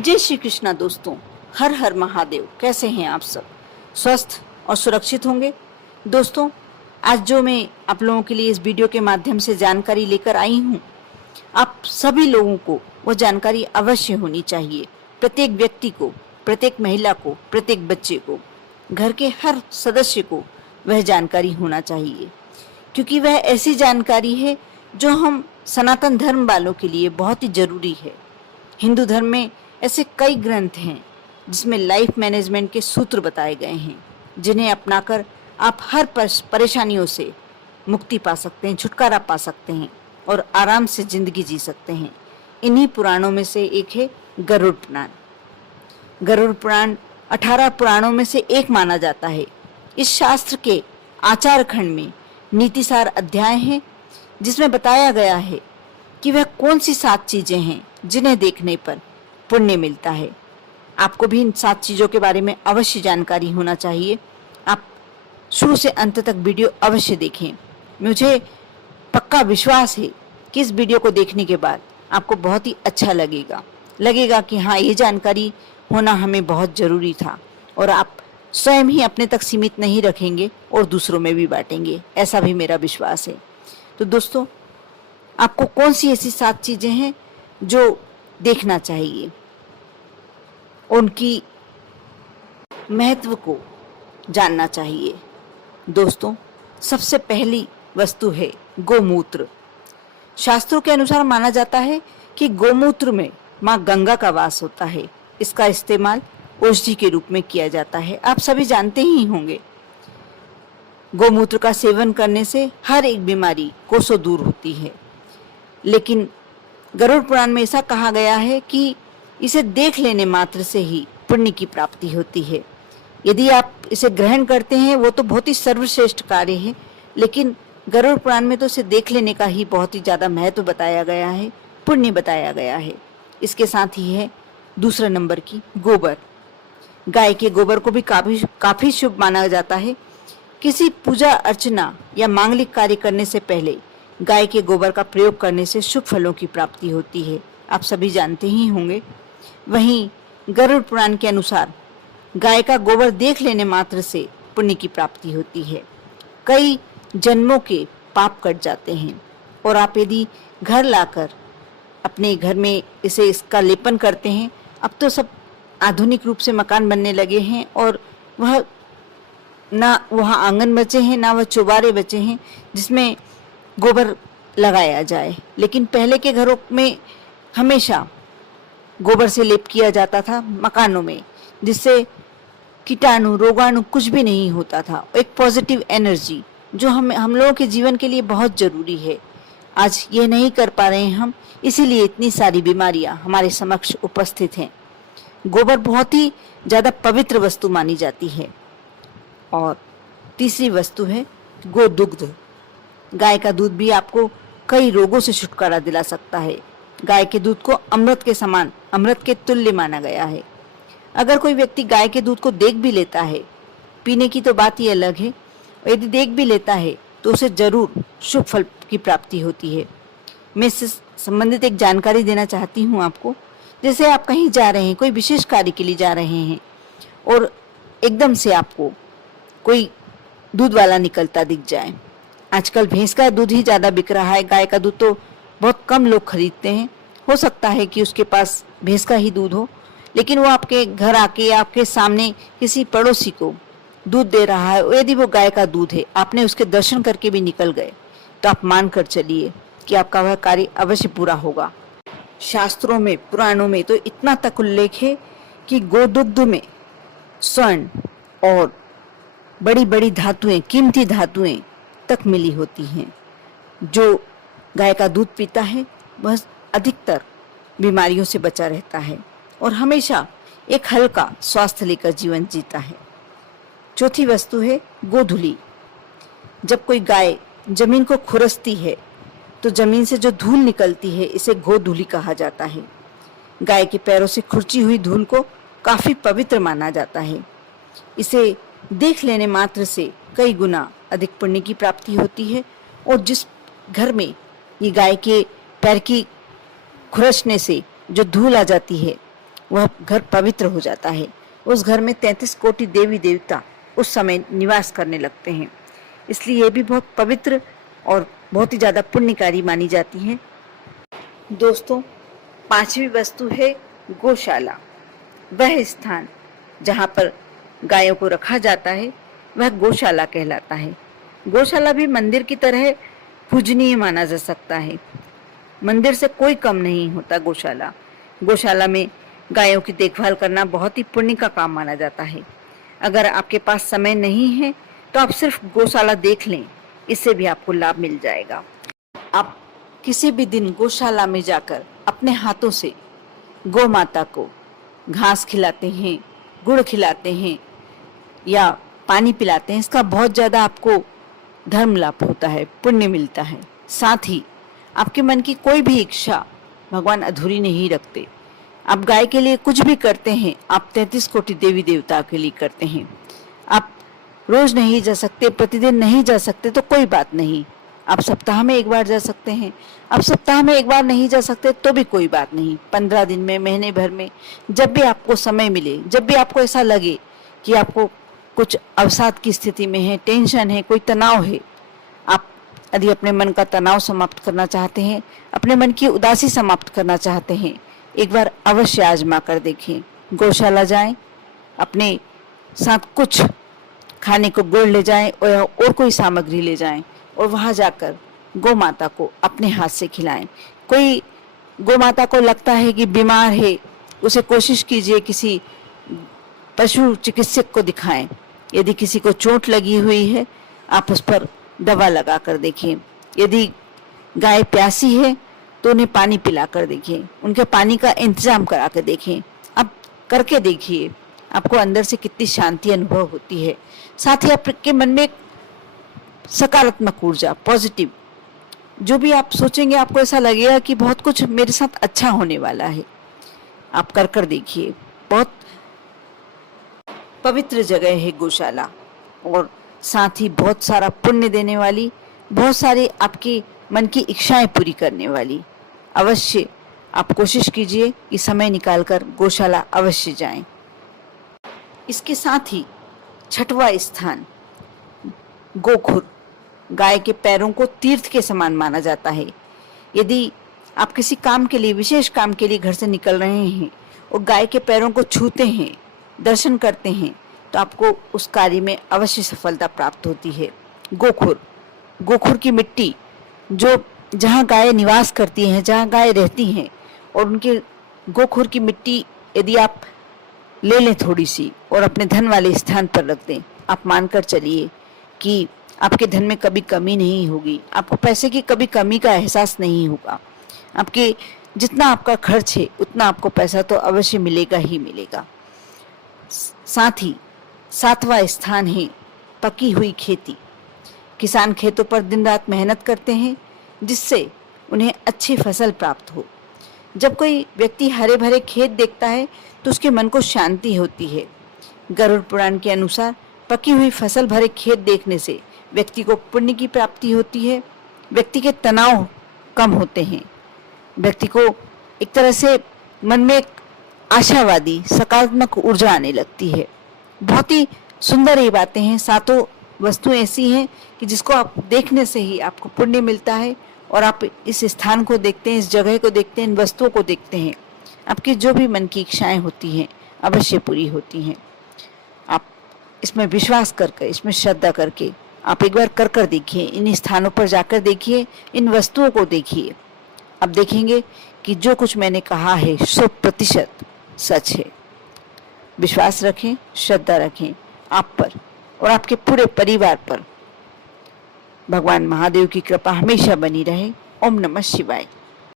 जय श्री कृष्णा दोस्तों, हर हर महादेव। कैसे हैं आप सब? स्वस्थ और सुरक्षित होंगे। दोस्तों, आज जो मैं आप लोगों के लिए इस वीडियो के माध्यम से जानकारी लेकर आई हूँ, आप सभी लोगों को वो जानकारी अवश्य होनी चाहिए। प्रत्येक व्यक्ति को, प्रत्येक महिला को, प्रत्येक बच्चे को, घर के हर सदस्य को वह जानकारी होना चाहिए, क्योंकि वह ऐसी जानकारी है जो हम सनातन धर्म वालों के लिए बहुत ही जरूरी है। हिंदू धर्म में ऐसे कई ग्रंथ हैं जिसमें लाइफ मैनेजमेंट के सूत्र बताए गए हैं, जिन्हें अपनाकर आप हर परेशानियों से मुक्ति पा सकते हैं, छुटकारा पा सकते हैं और आराम से जिंदगी जी सकते हैं। इन्हीं पुराणों में से एक है गरुड़ पुराण। गरुड़ पुराण 18 पुराणों में से एक माना जाता है। इस शास्त्र के आचार खंड में नीतिसार अध्याय है, जिसमें बताया गया है कि वह कौन सी 7 चीजें हैं जिन्हें देखने पर पुण्य मिलता है। आपको भी इन 7 चीजों के बारे में अवश्य जानकारी होना चाहिए। आप शुरू से अंत तक वीडियो अवश्य देखें। मुझे पक्का विश्वास है कि इस वीडियो को देखने के बाद आपको बहुत ही अच्छा लगेगा कि हाँ, ये जानकारी होना हमें बहुत जरूरी था, और आप स्वयं ही अपने तक सीमित नहीं रखेंगे और दूसरों में भी बांटेंगे, ऐसा भी मेरा विश्वास है। तो दोस्तों, आपको कौन सी ऐसी 7 चीजें हैं जो देखना चाहिए, उनकी महत्व को जानना चाहिए। दोस्तों, सबसे पहली वस्तु है गोमूत्र। शास्त्रों के अनुसार माना जाता है कि गोमूत्र में माँ गंगा का वास होता है। इसका इस्तेमाल औषधि के रूप में किया जाता है। आप सभी जानते ही होंगे, गोमूत्र का सेवन करने से हर एक बीमारी कोसों दूर होती है। लेकिन गरुड़ पुराण में ऐसा कहा गया है कि इसे देख लेने मात्र से ही पुण्य की प्राप्ति होती है। यदि आप इसे ग्रहण करते हैं वो तो बहुत ही सर्वश्रेष्ठ कार्य है, लेकिन गरुड़ पुराण में तो इसे देख लेने का ही बहुत ही ज्यादा महत्व बताया गया है, पुण्य बताया गया है। इसके साथ ही है दूसरा नंबर की गोबर। गाय के गोबर को भी काफी शुभ माना जाता है। किसी पूजा अर्चना या मांगलिक कार्य करने से पहले गाय के गोबर का प्रयोग करने से शुभ फलों की प्राप्ति होती है। आप सभी जानते ही होंगे। वहीं गरुड़ पुराण के अनुसार गाय का गोबर देख लेने मात्र से पुण्य की प्राप्ति होती है। कई जन्मों के पाप कट जाते हैं, और आप यदि घर लाकर अपने घर में इसका लेपन करते हैं। अब तो सब आधुनिक रूप से मकान बनने लगे हैं, और वह ना वहाँ आंगन बचे हैं, ना वह चौबारे बचे हैं जिसमें गोबर लगाया जाए। लेकिन पहले के घरों में हमेशा गोबर से लेप किया जाता था मकानों में, जिससे कीटाणु रोगाणु कुछ भी नहीं होता था। एक पॉजिटिव एनर्जी जो हम लोगों के जीवन के लिए बहुत जरूरी है। आज ये नहीं कर पा रहे हैं हम, इसीलिए इतनी सारी बीमारियां हमारे समक्ष उपस्थित हैं। गोबर बहुत ही ज्यादा पवित्र वस्तु मानी जाती है। और तीसरी वस्तु है गोदुग्ध। गाय का दूध भी आपको कई रोगों से छुटकारा दिला सकता है। गाय के दूध को अमृत के समान, अमृत के तुल्य माना गया है। अगर कोई व्यक्ति गाय के दूध को देख भी लेता है, पीने की तो बात ही अलग है, और यदि देख भी लेता है तो उसे जरूर शुभ फल की प्राप्ति होती है। मैं इससे संबंधित एक जानकारी देना चाहती हूँ आपको। जैसे आप कहीं जा रहे हैं, कोई विशेष कार्य के लिए जा रहे हैं, और एकदम से आपको कोई दूध वाला निकलता दिख जाए। आजकल भैंस का दूध ही ज्यादा बिक रहा है, गाय का दूध तो बहुत कम लोग खरीदते हैं। हो सकता है कि उसके पास भैंस का ही दूध हो, लेकिन वो आपके घर आके आपके सामने किसी पड़ोसी को दूध दे रहा है, यदि वो गाय का दूध है, आपने उसके दर्शन करके भी निकल गए, तो आप मान कर चलिए कि आपका वह कार्य अवश्य पूरा होगा। शास्त्रों में, पुराणों में तो इतना तक उल्लेख है कि गोदुग्ध में स्वर्ण और बड़ी बड़ी धातुएं, कीमती धातुएं तक मिली होती हैं। जो गाय का दूध पीता है वह अधिकतर बीमारियों से बचा रहता है और हमेशा एक हल्का स्वास्थ्य लेकर जीवन जीता है। चौथी वस्तु है गोधूलि। जब कोई गाय जमीन को खुरसती है तो जमीन से जो धूल निकलती है, इसे गोधूलि कहा जाता है। गाय के पैरों से खुरची हुई धूल को काफी पवित्र माना जाता है। इसे देख लेने मात्र से कई गुना अधिक पुण्य की प्राप्ति होती है, और जिस घर में ये गाय के पैर की खुरचने से जो धूल आ जाती है, वह घर पवित्र हो जाता है। उस घर में 33 कोटि देवी देवता उस समय निवास करने लगते हैं। इसलिए ये भी बहुत पवित्र और बहुत ही ज़्यादा पुण्यकारी मानी जाती है। दोस्तों, पांचवी वस्तु है गौशाला। वह स्थान जहाँ पर गायों को रखा जाता है वह गौशाला कहलाता है। गौशाला भी मंदिर की तरह पूजनीय माना जा सकता है। मंदिर से कोई कम नहीं होता गौशाला। गौशाला में गायों की देखभाल करना बहुत ही पुण्य का काम माना जाता है। अगर आपके पास समय नहीं है तो आप सिर्फ गौशाला देख लें, इससे भी आपको लाभ मिल जाएगा। आप किसी भी दिन गौशाला में जाकर अपने हाथों से गौ माता को घास खिलाते हैं, गुड़ खिलाते हैं या पानी पिलाते हैं, इसका बहुत ज़्यादा आपको धर्म लाभ होता है, पुण्य मिलता है। साथ ही आपके मन की कोई भी इच्छा भगवान अधूरी नहीं रखते। आप गाय के लिए कुछ भी करते हैं, आप 33 कोटि देवी देवता के लिए करते हैं। आप रोज नहीं जा सकते, प्रतिदिन नहीं जा सकते तो कोई बात नहीं, आप सप्ताह में एक बार जा सकते हैं। आप सप्ताह में एक बार नहीं जा सकते तो भी कोई बात नहीं, 15 दिन में, महीने भर में, जब भी आपको समय मिले, जब भी आपको ऐसा लगे कि आपको कुछ अवसाद की स्थिति में है, टेंशन है, कोई तनाव है, आप यदि अपने मन का तनाव समाप्त करना चाहते हैं, अपने मन की उदासी समाप्त करना चाहते हैं, एक बार अवश्य आजमा कर देखें। गौशाला जाएं, अपने साथ कुछ खाने को गुड़ ले जाएं और कोई सामग्री ले जाएं और वहां जाकर गौ माता को अपने हाथ से खिलाएं। कोई गौ माता को लगता है कि बीमार है, उसे कोशिश कीजिए किसी पशु चिकित्सक को दिखाएं। यदि किसी को चोट लगी हुई है, आप उस पर दवा लगा कर देखिए। यदि गाय प्यासी है तो उन्हें पानी पिला कर देखिए, उनके पानी का इंतजाम करा कर देखें। अब करके देखिए, आपको अंदर से कितनी शांति अनुभव होती है। साथ ही आपके मन में एक सकारात्मक ऊर्जा, पॉजिटिव, जो भी आप सोचेंगे आपको ऐसा लगेगा कि बहुत कुछ मेरे साथ अच्छा होने वाला है। आप कर देखिए, बहुत पवित्र जगह है गौशाला और साथ ही बहुत सारा पुण्य देने वाली, बहुत सारी आपकी मन की इच्छाएं पूरी करने वाली। अवश्य आप कोशिश कीजिए कि समय निकालकर गौशाला अवश्य जाएं। इसके साथ ही छठवां स्थान गोखुर। गाय के पैरों को तीर्थ के समान माना जाता है। यदि आप किसी काम के लिए, विशेष काम के लिए घर से निकल रहे हैं और गाय के पैरों को छूते हैं, दर्शन करते हैं, तो आपको उस कार्य में अवश्य सफलता प्राप्त होती है। गोखुर की मिट्टी, जो जहाँ गाय निवास करती हैं, जहाँ गाय रहती हैं, और उनके गोखुर की मिट्टी यदि आप ले लें थोड़ी सी और अपने धन वाले स्थान पर रख दें, आप मानकर चलिए कि आपके धन में कभी कमी नहीं होगी। आपको पैसे की कभी कमी का एहसास नहीं होगा। आपके जितना आपका खर्च है उतना आपको पैसा तो अवश्य मिलेगा ही मिलेगा। साथ ही सातवां स्थान है पकी हुई खेती। किसान खेतों पर दिन रात मेहनत करते हैं जिससे उन्हें अच्छी फसल प्राप्त हो। जब कोई व्यक्ति हरे भरे खेत देखता है तो उसके मन को शांति होती है। गरुड़ पुराण के अनुसार पकी हुई फसल भरे खेत देखने से व्यक्ति को पुण्य की प्राप्ति होती है, व्यक्ति के तनाव कम होते हैं, व्यक्ति को एक तरह से मन में एक आशावादी सकारात्मक ऊर्जा आने लगती है। बहुत ही सुंदर ये बातें हैं। सातों वस्तुएं ऐसी हैं कि जिसको आप देखने से ही आपको पुण्य मिलता है और आप इस स्थान को देखते हैं, इस जगह को देखते हैं, इन वस्तुओं को देखते हैं, आपकी जो भी मन की इच्छाएं होती हैं अवश्य पूरी होती हैं। आप इसमें विश्वास करके, इसमें श्रद्धा करके आप एक बार कर देखिए, इन स्थानों पर जाकर देखिए, इन वस्तुओं को देखिए। अब देखेंगे कि जो कुछ मैंने कहा है 100% सच है। विश्वास रखें, श्रद्धा रखें आप पर और आपके पूरे परिवार पर। भगवान महादेव की कृपा हमेशा बनी रहे। ओम नमः शिवाय।